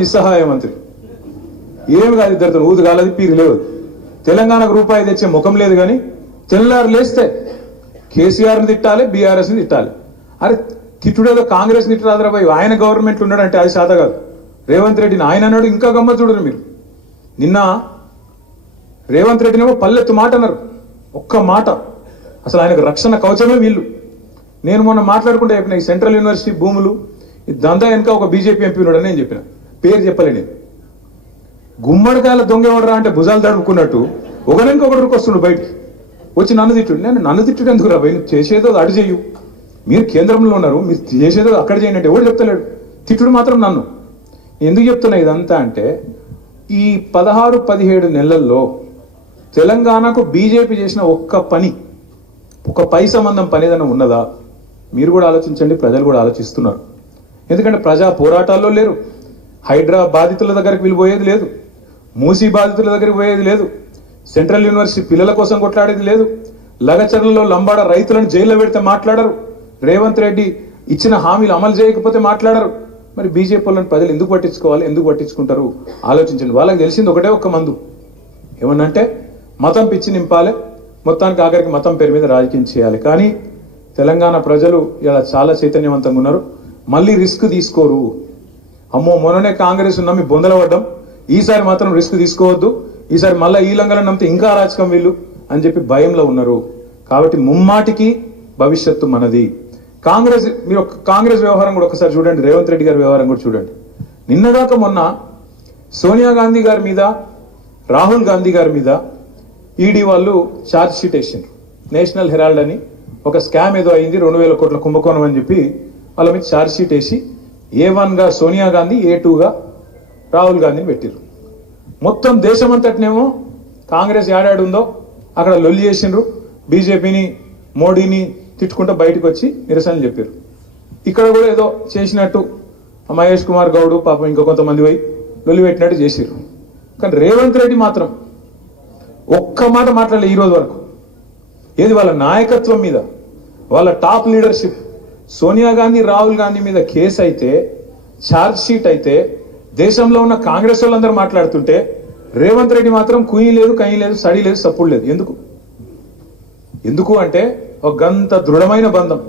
నిస్సహాయ మంత్రి ఏమి కాదు, ఇద్దరితో ఊదు కాలేదు, పీరు లేవు. తెలంగాణకు రూపాయి తెచ్చే ముఖం లేదు. కానీ తెల్లారు లేస్తే కేసీఆర్ని తిట్టాలి, బీఆర్ఎస్ని తిట్టాలి. అరే తిట్టుడేదో కాంగ్రెస్ తిట్టరాదరా భయ్, ఆయన గవర్నమెంట్ ఉన్నాడంటే అది శాత కాదు. రేవంత్ రెడ్డిని ఆయన అన్నాడు, ఇంకా గమ్మ చూడరు మీరు. నిన్న రేవంత్ రెడ్డినేమో పల్లెత్తు మాట అన్నారు, ఒక్క మాట. అసలు ఆయనకు రక్షణ కవచమే వీళ్ళు. నేను మొన్న మాట్లాడుకుంటే చెప్పిన, ఈ సెంట్రల్ యూనివర్సిటీ భూములు ఈ దందా వెనక ఒక బీజేపీ ఎంపీ ఉన్నాడని నేను చెప్పిన, పేరు చెప్పలే నేను. గుమ్మడికాయల దొంగ ఎవడరా అంటే భుజాలు తడుపుకున్నట్టు ఒకరికి ఒకరికి వస్తుండు బయటికి వచ్చి నన్ను తిట్టుడు. నేను నన్ను తిట్టుడు ఎందుకు రా భయ్, చేసేదో అటు చెయ్యు, మీరు కేంద్రంలో ఉన్నారు, మీరు చేసేదో అక్కడ చేయండి అంటే ఎవడు చెప్తలేడు. తిట్టుడు మాత్రం నన్ను. ఎందుకు చెప్తున్నా ఇదంతా అంటే, ఈ 16-17 నెలల్లో తెలంగాణకు బీజేపీ చేసిన ఒక్క పని, ఒక పై సంబంధం పని ఏదైనా ఉన్నదా? మీరు కూడా ఆలోచించండి, ప్రజలు కూడా ఆలోచిస్తున్నారు. ఎందుకంటే ప్రజా పోరాటాల్లో లేరు, హైడ్రా బాధితుల దగ్గరికి వీళ్ళు పోయేది లేదు, మూసీ బాధితుల దగ్గరికి పోయేది లేదు, సెంట్రల్ యూనివర్సిటీ పిల్లల కోసం కొట్లాడేది లేదు, లగచర్లలో లంబాడ రైతులను జైల్లో పెడితే మాట్లాడరు, రేవంత్ రెడ్డి ఇచ్చిన హామీలు అమలు చేయకపోతే మాట్లాడరు. మరి బీజేపీ వాళ్ళని ప్రజలు ఎందుకు పట్టించుకోవాలి, ఎందుకు పట్టించుకుంటారు? ఆలోచించండి. వాళ్ళకి తెలిసింది ఒకటే ఒక్క మందు, ఏమన్నంటే మతం పిచ్చి నింపాలి, మొత్తానికి ఆఖరికి మతం పేరు మీద రాజకీయం చేయాలి. కానీ తెలంగాణ ప్రజలు ఇలా చాలా చైతన్యవంతంగా ఉన్నారు, మళ్ళీ రిస్క్ తీసుకోరు. అమ్మో మొన్ననే కాంగ్రెస్ నమ్మి బొందల పడ్డం, ఈసారి మాత్రం రిస్క్ తీసుకోవద్దు, ఈసారి మళ్ళీ ఈ లంగలను నమ్మితే ఇంకా రాజకం వీళ్ళు అని చెప్పి భయంలో ఉన్నారు. కాబట్టి ముమ్మాటికి భవిష్యత్తు మనది. మీరు కాంగ్రెస్ వ్యవహారం కూడా ఒకసారి చూడండి, రేవంత్ రెడ్డి గారి వ్యవహారం కూడా చూడండి. నిన్నదాకా మొన్న సోనియా గాంధీ గారి మీద, రాహుల్ గాంధీ గారి మీద ఈడీ వాళ్ళు ఛార్జ్ షీట్ వేసిండ్రు. నేషనల్ హెరాల్డ్ అని ఒక స్కామ్ ఏదో అయింది, 2000 కోట్ల కుంభకోణం అని చెప్పి వాళ్ళ మీద ఛార్జ్ షీట్ వేసి A1గా సోనియా గాంధీ, A2గా రాహుల్ గాంధీని పెట్టిరు. మొత్తం దేశమంతటినేమో కాంగ్రెస్ ఏడాడు ఉందో అక్కడ లొల్లి చేసిండ్రు, బీజేపీని మోడీని తిట్టుకుంటూ బయటకు వచ్చి నిరసనలు చెప్పారు. ఇక్కడ కూడా ఏదో చేసినట్టు మహేష్ కుమార్ గౌడ్ పాపం ఇంకా కొంతమంది పోయి లొల్లి పెట్టినట్టు చేసిర్రు. కానీ రేవంత్ రెడ్డి మాత్రం ఒక్క మాట మాట్లాడలే ఈ రోజు వరకు. ఏది వాళ్ళ నాయకత్వం మీద, వాళ్ళ టాప్ లీడర్షిప్, సోనియా గాంధీ రాహుల్ గాంధీ మీద కేసు అయితే, ఛార్జ్ షీట్ అయితే, దేశంలో ఉన్న కాంగ్రెస్ వాళ్ళందరూ మాట్లాడుతుంటే రేవంత్ రెడ్డి మాత్రం కుయ్యి లేదు, కయ్యి లేదు, సడి లేదు, సప్పుడు లేదు. ఎందుకు అంటే ఒక గంత దృఢమైన బంధం,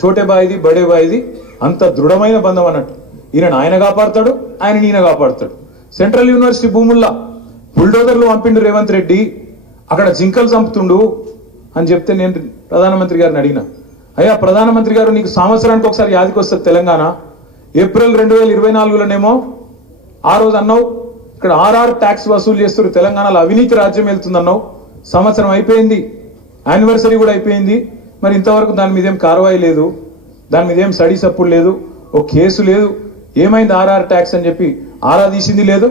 చోటే బాయిది బడే బాయిది, అంత దృఢమైన బంధం అన్నట్టు. ఆయన కాపాడుతాడు, ఈయన కాపాడుతాడు. సెంట్రల్ యూనివర్సిటీ భూముల్లా బుల్డోజర్లు పంపిండు రేవంత్ రెడ్డి, అక్కడ జింకలు చంపుతుండు అని చెప్తే నేను ప్రధానమంత్రి గారిని అడిగిన, అయ్యా ప్రధానమంత్రి గారు, నీకు సంవత్సరానికి ఒకసారి యాదికి వస్తుంది తెలంగాణ, ఏప్రిల్ 2024లోనేమో ఆ రోజు అన్నావు ఇక్కడ RR ట్యాక్స్ వసూలు చేస్తారు, తెలంగాణలో అవినీతి రాజ్యం వెళ్తుందన్నావు, సంవత్సరం అయిపోయింది, యానివర్సరీ కూడా అయిపోయింది, మరి ఇంతవరకు దాని మీద ఏం కార్వాయి లేదు, దాని మీద ఏం స్టడీ సప్పుడు లేదు, ఓ కేసు లేదు, ఏమైంది RR ట్యాక్స్ అని చెప్పి ఆరా తీసింది లేదు.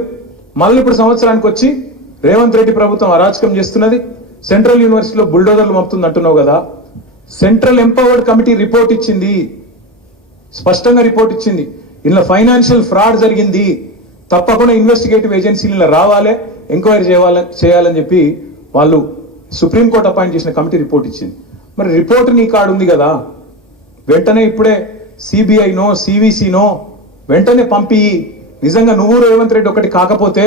మళ్ళీ ఇప్పుడు సంవత్సరానికి వచ్చి రేవంత్ రెడ్డి ప్రభుత్వం అరాచకం చేస్తున్నది, సెంట్రల్ యూనివర్సిటీలో బుల్డోజర్లు మప్పుతుంది అంటున్నావు కదా. సెంట్రల్ ఎంపవర్డ్ కమిటీ రిపోర్ట్ ఇచ్చింది, స్పష్టంగా రిపోర్ట్ ఇచ్చింది, ఇలా ఫైనాన్షియల్ ఫ్రాడ్ జరిగింది, తప్పకుండా ఇన్వెస్టిగేటివ్ ఏజెన్సీలు ఇలా రావాలి, ఎంక్వైరీ చేయాలని చెప్పి వాళ్ళు సుప్రీంకోర్టు అపాయింట్ చేసిన కమిటీ రిపోర్ట్ ఇచ్చింది. మరి రిపోర్ట్ నీ కాడు ఉంది కదా, వెంటనే ఇప్పుడే CBIనో CVCనో వెంటనే పంపి, నిజంగా నువ్వు రేవంత్ రెడ్డి ఒకటి కాకపోతే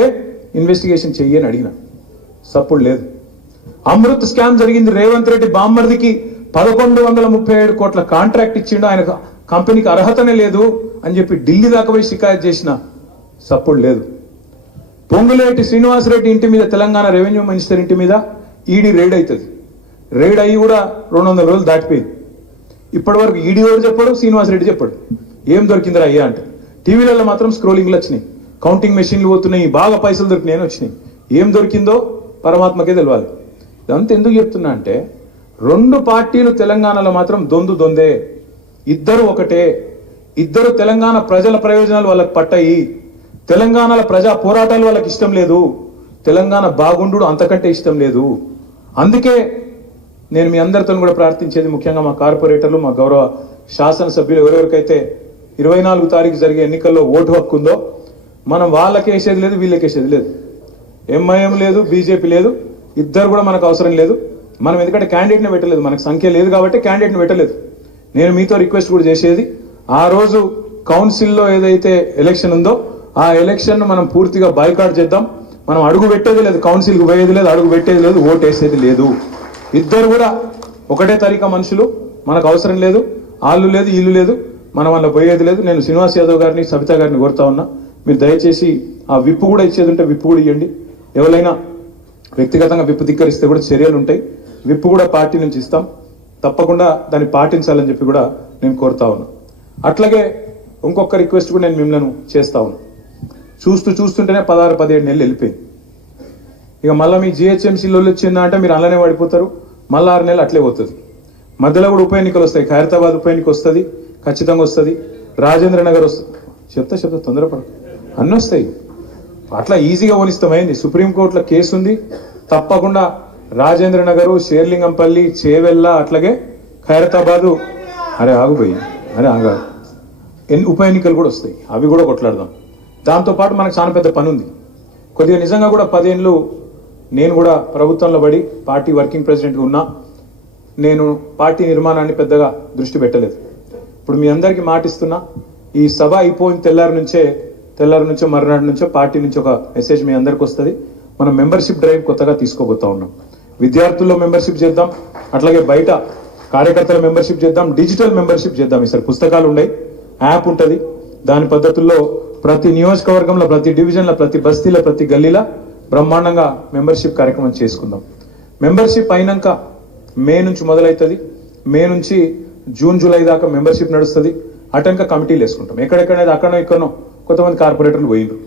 ఇన్వెస్టిగేషన్ చెయ్యని అడిగిన, సప్పుడు లేదు. అమృత్ స్కామ్ జరిగింది, రేవంత్ రెడ్డి బామ్మర్దికి 1137 కోట్ల కాంట్రాక్ట్ ఇచ్చిండు, ఆయన కంపెనీకి అర్హతనే లేదు అని చెప్పి ఢిల్లీ దాకా పోయి షికాయత్ చేసిన, సప్పుడు లేదు. పొంగులేటి శ్రీనివాసరెడ్డి ఇంటి మీద, తెలంగాణ రెవెన్యూ మినిస్టర్ ఇంటి మీద ఈడీ రైడ్ అవుతుంది. రైడ్ అయ్యి కూడా 200 రోజులు దాటిపోయింది. ఇప్పటి వరకు ఈడీ ఎవరు చెప్పాడు, శ్రీనివాసరెడ్డి చెప్పాడు ఏం దొరికిందిరా అయ్యా అంటే. టీవీలలో మాత్రం స్క్రోలింగ్లు వచ్చినాయి, కౌంటింగ్ మెషిన్లు పోతున్నాయి, బాగా పైసలు దొరికినాయని వచ్చినాయి. ఏం దొరికిందో పరమాత్మకే తెలియాలి. ఇదంతా ఎందుకు చెప్తున్నా అంటే, 2 పార్టీలు తెలంగాణలో మాత్రం దొందే, ఇద్దరు ఒకటే, ఇద్దరు తెలంగాణ ప్రజల ప్రయోజనాలు వాళ్ళకి పట్టాయి, తెలంగాణలో ప్రజా పోరాటాలు వాళ్ళకి ఇష్టం లేదు, తెలంగాణ బాగుండు అంతకంటే ఇష్టం లేదు. అందుకే నేను మీ అందరితో కూడా ప్రార్థించేది, ముఖ్యంగా మా కార్పొరేటర్లు, మా గౌరవ శాసనసభ్యులు, ఎవరెవరికైతే 24 తారీఖు జరిగే ఎన్నికల్లో ఓటు హక్కు ఉందో, మనం వాళ్ళకేసేది లేదు, వీళ్ళకేసేది లేదు, MIM లేదు, బీజేపీ లేదు, ఇద్దరు కూడా మనకు అవసరం లేదు. మనం ఎందుకంటే క్యాండిడేట్ని పెట్టలేదు, మనకు సంఖ్య లేదు కాబట్టి క్యాండిడేట్ని పెట్టలేదు. నేను మీతో రిక్వెస్ట్ కూడా చేసేది, ఆ రోజు కౌన్సిల్లో ఏదైతే ఎలక్షన్ ఉందో ఆ ఎలక్షన్ మనం పూర్తిగా బాయ్కాట్ చేద్దాం. మనం అడుగు పెట్టేది లేదు, కౌన్సిల్కి పోయేది లేదు, అడుగు పెట్టేది లేదు, ఓటు వేసేది లేదు. ఇద్దరు కూడా ఒకటే తరీకా మనుషులు, మనకు అవసరం లేదు, ఆళ్ళు లేదు ఇల్లు లేదు, మనం వల్ల పోయేది లేదు. నేను శ్రీనివాస్ యాదవ్ గారిని సబితా గారిని కోరుతా ఉన్నా, మీరు దయచేసి ఆ విప్పు కూడా ఇచ్చేది ఉంటే విప్పు కూడా ఇవ్వండి. ఎవరైనా వ్యక్తిగతంగా విప్పు ధిక్కరిస్తే కూడా చర్యలు ఉంటాయి. విప్పు కూడా పార్టీ నుంచి ఇస్తాం, తప్పకుండా దాన్ని పాటించాలని చెప్పి కూడా నేను కోరుతా ఉన్నా. అట్లాగే ఇంకొక రిక్వెస్ట్ కూడా నేను మిమ్మల్ని చేస్తా ఉన్నా. చూస్తుంటేనే 16-17 నెలలు వెళ్ళిపోయింది. ఇక మళ్ళీ మీ జిహెచ్ఎంసీలో వచ్చిందా అంటే మీరు అలానే పడిపోతారు. మళ్ళీ 6 నెలలు అట్లే పోతుంది. మధ్యలో కూడా ఉప ఎన్నికలు వస్తాయి. ఖైరతాబాద్ ఉప ఎన్నిక వస్తుంది, ఖచ్చితంగా వస్తుంది. రాజేంద్ర నగర్ వస్తుంది. చెప్తా తొందరపడ అన్నీ వస్తాయి. అట్లా ఈజీగా పోనిస్తామైంది. సుప్రీంకోర్టులో కేసు ఉంది, తప్పకుండా రాజేంద్ర నగరు, షేర్లింగంపల్లి, చేవెళ్ళ, అట్లాగే ఖైరతాబాదు. అరే ఆగుపోయి ఆగా ఉప ఎన్నికలు కూడా వస్తాయి, అవి కూడా కొట్లాడదాం. దాంతోపాటు మనకు చాలా పెద్ద పని ఉంది. కొద్దిగా నిజంగా కూడా 10 ఏళ్ళు నేను కూడా ప్రభుత్వంలో పడి పార్టీ వర్కింగ్ ప్రెసిడెంట్గా ఉన్నా. నేను పార్టీ నిర్మాణాన్ని పెద్దగా దృష్టి పెట్టలేదు. ఇప్పుడు మీ అందరికీ మాటిస్తున్నా, ఈ సభ అయిపోయిన తెల్లారి నుంచో మర్నాడు నుంచో పార్టీ నుంచి ఒక మెసేజ్ మీ అందరికి వస్తుంది. మనం మెంబర్షిప్ డ్రైవ్ కొత్తగా తీసుకోబోతా ఉన్నాం. విద్యార్థుల్లో మెంబర్షిప్ చేద్దాం, అట్లాగే బయట కార్యకర్తల మెంబర్షిప్ చేద్దాం, డిజిటల్ మెంబర్షిప్ చేద్దాం. ఈసారి పుస్తకాలు ఉన్నాయి, యాప్ ఉంటుంది. దాని పద్ధతుల్లో ప్రతి నియోజకవర్గంలో, ప్రతి డివిజన్లో, ప్రతి బస్తీలో, ప్రతి గల్లీలో బ్రహ్మాండంగా మెంబర్షిప్ కార్యక్రమం చేసుకుందాం. మెంబర్షిప్ అయినాక మే నుంచి మొదలవుతుంది. మే నుంచి జూన్ జూలై దాకా మెంబర్షిప్ నడుస్తుంది. అటంక కమిటీలు వేసుకుంటాం. ఎక్కడెక్కడైతే అక్కడో ఇక్కడనో కొంతమంది కార్పొరేటర్లు పోయిండ్రు,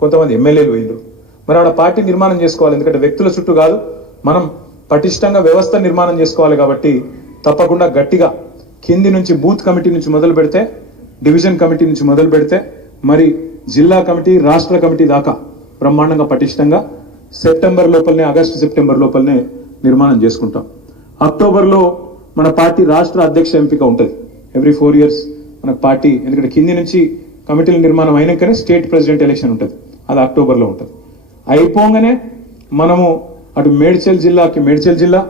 కొంతమంది ఎమ్మెల్యేలు పోయిండ్రు. మరి ఆడ పార్టీ నిర్మాణం చేసుకోవాలి. ఎందుకంటే వ్యక్తుల చుట్టూ కాదు, మనం పటిష్టంగా వ్యవస్థ నిర్మాణం చేసుకోవాలి. కాబట్టి తప్పకుండా గట్టిగా కింది నుంచి బూత్ కమిటీ నుంచి మొదలు పెడితే, డివిజన్ కమిటీ నుంచి మొదలు పెడితే, మరి జిల్లా కమిటీ, రాష్ట్ర కమిటీ దాకా బ్రహ్మాండంగా పటిష్టంగా సెప్టెంబర్ లోపలనే, సెప్టెంబర్ లోపలనే నిర్మాణం చేసుకుంటాం. అక్టోబర్లో మన పార్టీ రాష్ట్ర అధ్యక్ష ఎంపిక ఉంటుంది. ఎవ్రీ 4 years మనకు పార్టీ, ఎందుకంటే కింది నుంచి కమిటీల నిర్మాణం అయినాకనే స్టేట్ ప్రెసిడెంట్ ఎలక్షన్ ఉంటుంది. అది అక్టోబర్లో ఉంటుంది. అయిపోగానే మనము అటు మేడ్చల్ జిల్లాకి మేడ్చల్ జిల్లా,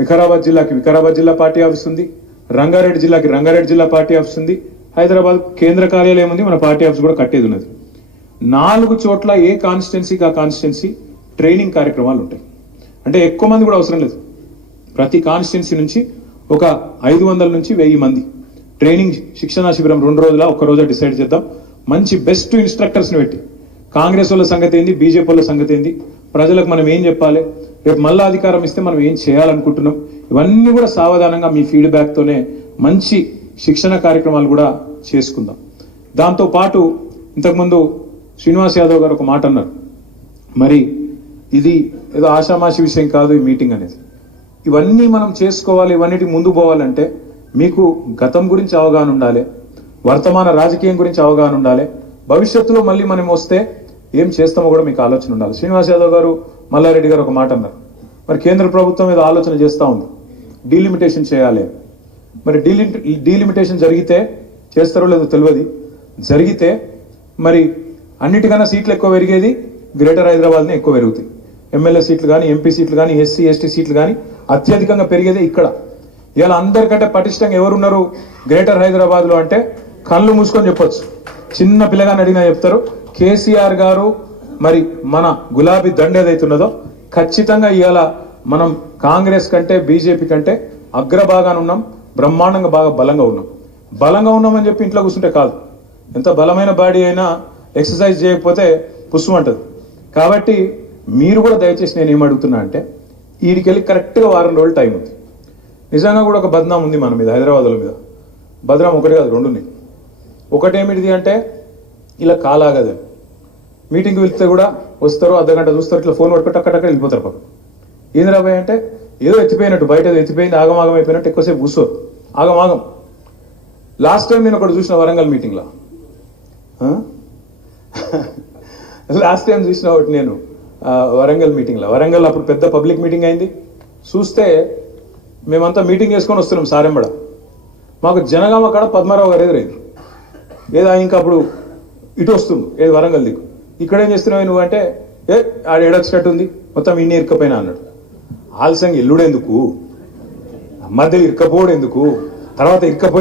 వికారాబాద్ జిల్లాకి వికారాబాద్ జిల్లా పార్టీ ఆఫీస్ ఉంది, రంగారెడ్డి జిల్లాకి రంగారెడ్డి జిల్లా పార్టీ ఆఫీస్ ఉంది, హైదరాబాద్ కేంద్ర కార్యాలయం ఉంది, మన పార్టీ ఆఫీస్ కూడా కట్టేది ఉన్నది. 4 చోట్ల ఏ కాన్స్టిట్యున్సీకి ఆ కాన్స్టిట్యున్సీ ట్రైనింగ్ కార్యక్రమాలు ఉంటాయి. అంటే ఎక్కువ మంది కూడా అవసరం లేదు. ప్రతి కాన్స్టిట్యున్సీ నుంచి ఒక 500 నుంచి 1000 మంది ట్రైనింగ్ శిక్షణా శిబిరం 2 రోజుల 1 రోజు డిసైడ్ చేద్దాం. మంచి బెస్ట్ ఇన్స్ట్రక్టర్స్ని పెట్టి, కాంగ్రెస్ వాళ్ళ సంగతి ఏంది, బీజేపీ వాళ్ళ సంగతి ఏంది, ప్రజలకు మనం ఏం చెప్పాలి, రేపు మళ్ళా అధికారం ఇస్తే మనం ఏం చేయాలనుకుంటున్నాం, ఇవన్నీ కూడా సావధానంగా మీ ఫీడ్బ్యాక్తోనే మంచి శిక్షణ కార్యక్రమాలు కూడా చేసుకుందాం. దాంతోపాటు ఇంతకుముందు శ్రీనివాస్ యాదవ్ గారు ఒక మాట అన్నారు, మరి ఇది ఏదో ఆషామాషి విషయం కాదు ఈ మీటింగ్ అనేది. ఇవన్నీ మనం చేసుకోవాలి, ఇవన్నిటికి ముందు పోవాలంటే మీకు గతం గురించి అవగాహన ఉండాలి, వర్తమాన రాజకీయం గురించి అవగాహన ఉండాలి, భవిష్యత్తులో మళ్ళీ మనం వస్తే ఏం చేస్తామో కూడా మీకు ఆలోచన ఉండాలి. శ్రీనివాస్ యాదవ్ గారు, మల్లారెడ్డి గారు ఒక మాట అన్నారు, మరి కేంద్ర ప్రభుత్వం ఏదో ఆలోచన చేస్తూ ఉంది, డీలిమిటేషన్ చేయాలి. మరి డీలిమిటేషన్ జరిగితే చేస్తారో లేదో తెలియదు. జరిగితే మరి అన్నిటికన్నా సీట్లు ఎక్కువ పెరిగేది గ్రేటర్ హైదరాబాద్నే ఎక్కువ పెరుగుతాయి. ఎమ్మెల్యే సీట్లు కానీ, ఎంపీ సీట్లు కానీ, ఎస్సీ ఎస్టీ సీట్లు కానీ అత్యధికంగా పెరిగేదే ఇక్కడ. ఇలా అందరికంటే పటిష్టంగా ఎవరున్నారు గ్రేటర్ హైదరాబాద్లో అంటే కళ్ళు మూసుకొని చెప్పొచ్చు. చిన్న పిల్లగాని అడిగినా చెప్తారు, కేసీఆర్ గారు మరి మన గులాబీ దండ ఏదైతున్నదో ఖచ్చితంగా ఇవాళ మనం కాంగ్రెస్ కంటే బీజేపీ కంటే అగ్రభాగాన ఉన్నాం, బ్రహ్మాండంగా బాగా బలంగా ఉన్నాం. బలంగా ఉన్నామని చెప్పి ఇంట్లో కూర్చుంటే కాదు, ఎంత బలమైన బాడీ అయినా ఎక్సర్సైజ్ చేయకపోతే పుష్పమంటది. కాబట్టి మీరు కూడా దయచేసి నేను ఏమడుగుతున్నా అంటే, వీడికెళ్ళి కరెక్ట్గా 1 వారం రోజులు టైం ఉంది. నిజంగా కూడా ఒక బద్నాం ఉంది మన మీద, హైదరాబాద్ల మీద. బద్నాం ఒకటి కాదు, 2 ఉన్నాయి. ఒకటేమిటిది అంటే ఇలా కాలాగదే, మీటింగ్కి వెళ్తే కూడా వస్తారు, అర్ధగంట చూస్తారు, ఇట్లా ఫోన్ పట్టుకుంటే అక్కడక్కడ వెళ్ళిపోతారు పక్కన. ఏంది రాబాయ్ అంటే ఏదో ఎత్తిపోయినట్టు, బయట ఏదో ఎత్తిపోయింది, ఆగమాగం అయిపోయినట్టు ఎక్కువసేపు కూర్చోరు, ఆగమాగం. లాస్ట్ టైం నేను ఒకటి చూసిన వరంగల్ మీటింగ్లో, లాస్ట్ టైం చూసిన ఒకటి నేను వరంగల్ మీటింగ్లో. వరంగల్ అప్పుడు పెద్ద పబ్లిక్ మీటింగ్ అయింది. చూస్తే మేమంతా మీటింగ్ చేసుకొని వస్తున్నాం సారెంబడ, మాకు జనగామ కాడ పద్మారావు గారు ఎదురైంది. ఏదో ఇంకా అప్పుడు ఇటు వస్తుండు, ఏది వరంగల్ దిక్కు. ఇక్కడ ఏం చేస్తున్నావు నువ్వు అంటే, ఆడ ఏడొచ్చినట్టు ఉంది, మొత్తం ఇన్ని ఇరుక్కపోయినా అన్నాడు. ఆలస్యంగా ఎల్లుడెందుకు, మధ్యలో ఇరుక్కపోవడం ఎందుకు, తర్వాత ఇరుక్కపోయిన